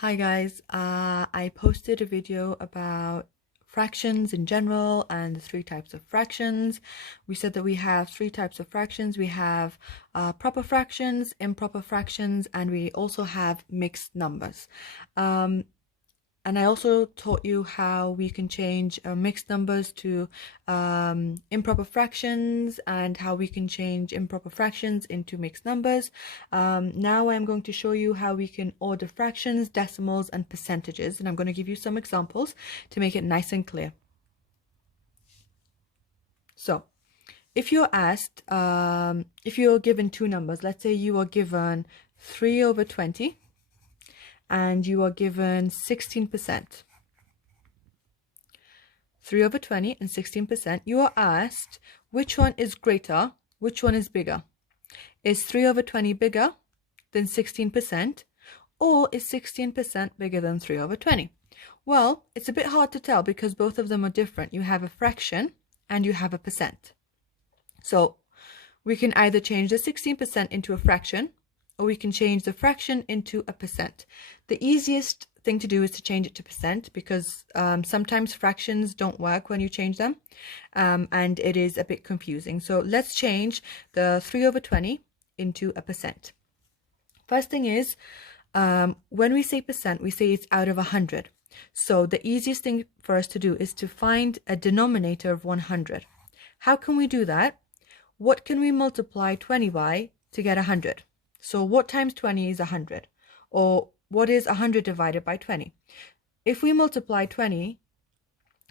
Hi guys, I posted a video about fractions in general and the three types of fractions. We said that we have three types of fractions. We have proper fractions, improper fractions, and we also have mixed numbers. And I also taught you how we can change mixed numbers to improper fractions and how we can change improper fractions into mixed numbers. Now I'm going to show you how we can order fractions, decimals, and percentages. And I'm going to give you some examples to make it nice and clear. So, if you're asked, if you're given two numbers, let's say you are given 3/20 and you are given 16%. 3/20 and 16%, you are asked which one is greater, which one is bigger. Is 3/20 bigger than 16%, or is 16% bigger than 3/20? Well, it's a bit hard to tell because both of them are different. You have a fraction and you have a percent. So we can either change the 16% into a fraction, or we can change the fraction into a percent. The easiest thing to do is to change it to percent because sometimes fractions don't work when you change them, and it is a bit confusing. So let's change the 3/20 into a percent. First thing is, when we say percent, we say it's out of 100. So the easiest thing for us to do is to find a denominator of 100. How can we do that? What can we multiply 20 by to get 100? So what times 20 is 100? Or what is 100 divided by 20? If we multiply 20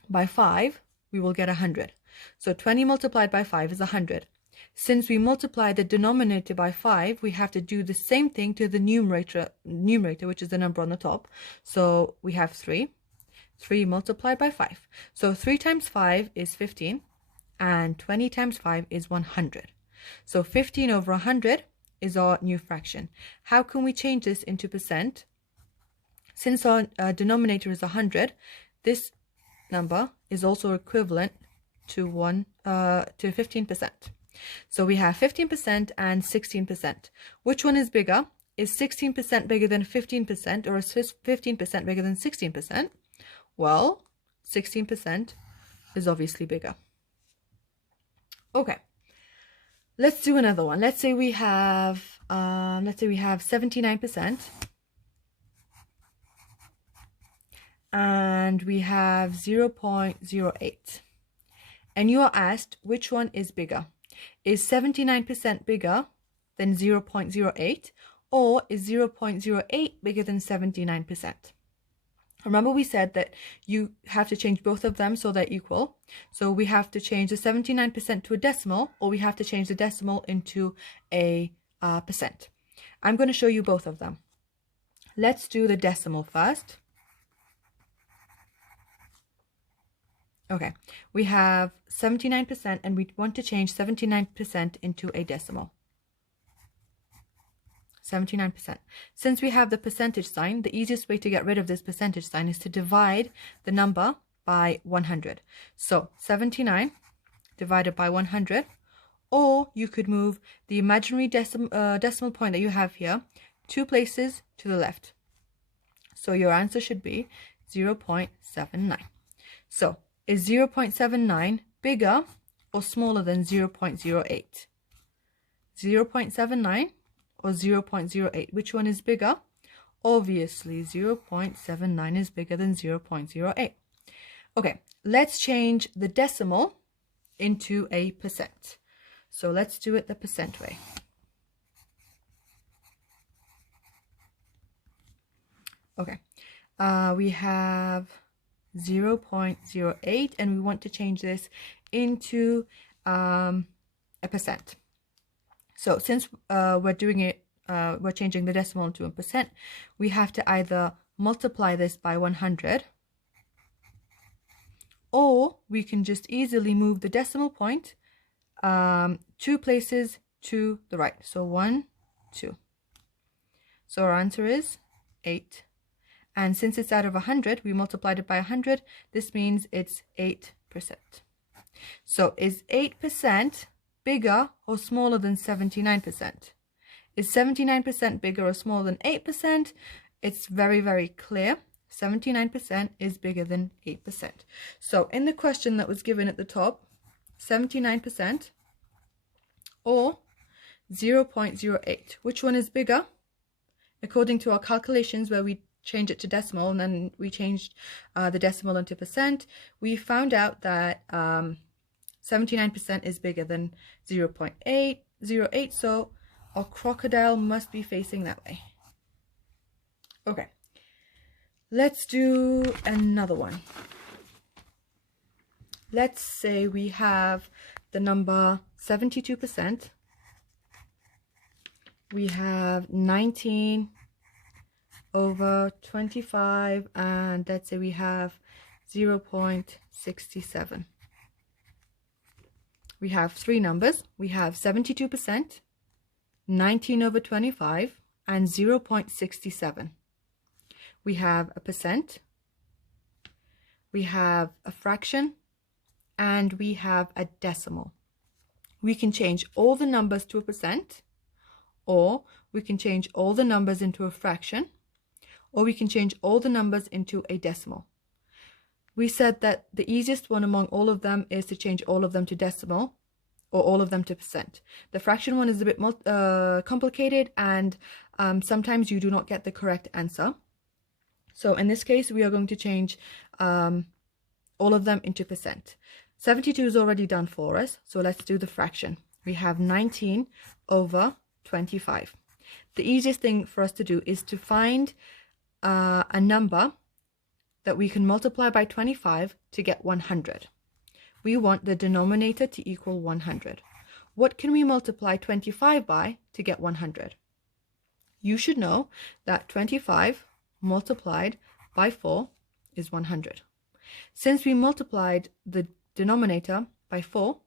by 5, we will get 100. So 20 multiplied by 5 is 100. Since we multiply the denominator by 5, we have to do the same thing to the numerator, which is the number on the top. So we have 3. 3 multiplied by 5. So 3 times 5 is 15, and 20 times 5 is 100. So 15/100 is our new fraction. How can we change this into percent? Since our denominator is 100, this number is also equivalent to 15%. So we have 15% and 16%. Which one is bigger? Is 16% bigger than 15%, or is 15% bigger than 16%? Well, 16% is obviously bigger. Okay. Let's do another one. Let's say we have 79% and we have 0.08. And you are asked which one is bigger. Is 79% bigger than 0.08, or is 0.08 bigger than 79%? Remember, we said that you have to change both of them so they're equal. So we have to change the 79% to a decimal, or we have to change the decimal into a percent. I'm going to show you both of them. Let's do the decimal first. Okay, we have 79% and we want to change 79% into a decimal. 79%. Since we have the percentage sign, the easiest way to get rid of this percentage sign is to divide the number by 100. So 79 divided by 100, or you could move the imaginary decimal point that you have here 2 places to the left. So your answer should be 0.79. So is 0.79 bigger or smaller than 0.08? 0.79 or 0.08? Which one is bigger? Obviously 0.79 is bigger than 0.08. Okay, let's change the decimal into a percent. So let's do it the percent way. Okay, we have 0.08 and we want to change this into a percent. So since we're changing the decimal into a percent, we have to either multiply this by 100, or we can just easily move the decimal point 2 places to the right. So 1, 2. So our answer is 8. And since it's out of 100, we multiplied it by 100. This means it's 8%. So is 8% bigger or smaller than 79%? Is 79% bigger or smaller than 8%? It's very, very clear. 79% is bigger than 8%. So in the question that was given at the top, 79% or 0.08, which one is bigger? According to our calculations where we change it to decimal and then we changed the decimal into percent, we found out that 79% is bigger than 0.808, so our crocodile must be facing that way. Okay, let's do another one. Let's say we have the number 72%. We have 19 over 25, and let's say we have 0.67. We have three numbers. We have 72%, 19 over 25, and 0.67. We have a percent, we have a fraction, and we have a decimal. We can change all the numbers to a percent, or we can change all the numbers into a fraction, or we can change all the numbers into a decimal. We said that the easiest one among all of them is to change all of them to decimal or all of them to percent. The fraction one is a bit more complicated, and sometimes you do not get the correct answer. So in this case, we are going to change all of them into percent. 72 is already done for us, so let's do the fraction. We have 19 over 25. The easiest thing for us to do is to find a number that we can multiply by 25 to get 100. We want the denominator to equal 100. What can we multiply 25 by to get 100? You should know that 25 multiplied by 4 is 100. Since we multiplied the denominator by 4,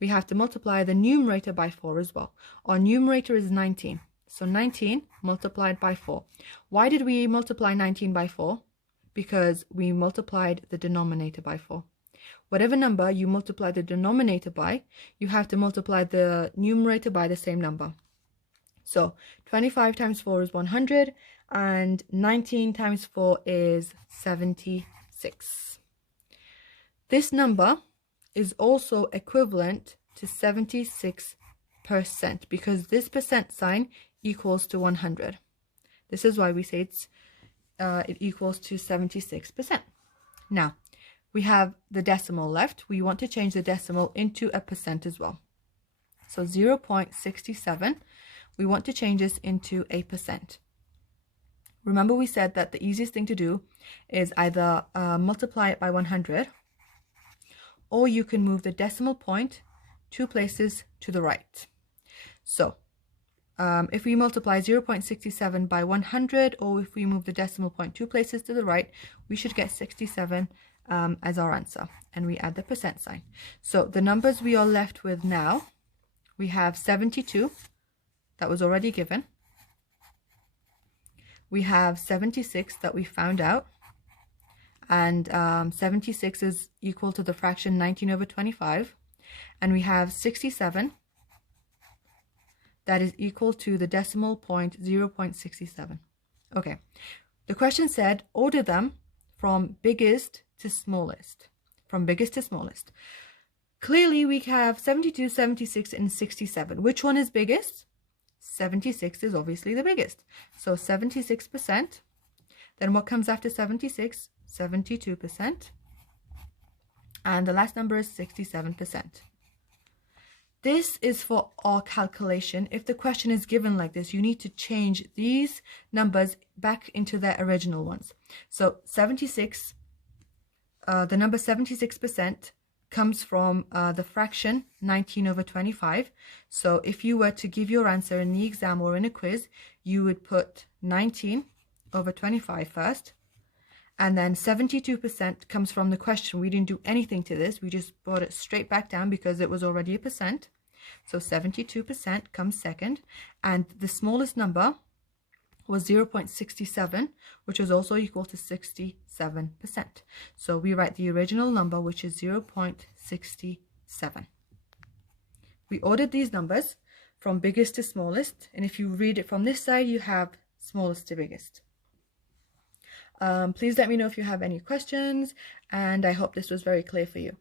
we have to multiply the numerator by 4 as well. Our numerator is 19. So 19 multiplied by 4. Why did we multiply 19 by 4? Because we multiplied the denominator by 4. Whatever number you multiply the denominator by, you have to multiply the numerator by the same number. So 25 times 4 is 100, and 19 times 4 is 76. This number is also equivalent to 76% because this percent sign equals to 100. This is why we say it equals to 76%. Now, we have the decimal left. We want to change the decimal into a percent as well. So 0.67, we want to change this into a percent. Remember we said that the easiest thing to do is either multiply it by 100, or you can move the decimal point 2 places to the right. So if we multiply 0.67 by 100, or if we move the decimal point 2 places to the right, we should get 67 as our answer, and we add the percent sign. So the numbers we are left with now, we have 72, that was already given. We have 76 that we found out, and 76 is equal to the fraction 19 over 25, and we have 67 that is equal to the decimal point 0.67. Okay, the question said order them from biggest to smallest. From biggest to smallest. Clearly we have 72, 76, and 67. Which one is biggest? 76 is obviously the biggest. So 76%. Then what comes after 76? 72%. And the last number is 67%. This is for our calculation. If the question is given like this, you need to change these numbers back into their original ones. So 76, the number 76% comes from the fraction 19 over 25. So if you were to give your answer in the exam or in a quiz, you would put 19 over 25 first. And then 72% comes from the question. We didn't do anything to this. We just brought it straight back down because it was already a percent. So 72% comes second. And the smallest number was 0.67, which was also equal to 67%. So we write the original number, which is 0.67. We ordered these numbers from biggest to smallest. And if you read it from this side, you have smallest to biggest. Please let me know if you have any questions, and I hope this was very clear for you.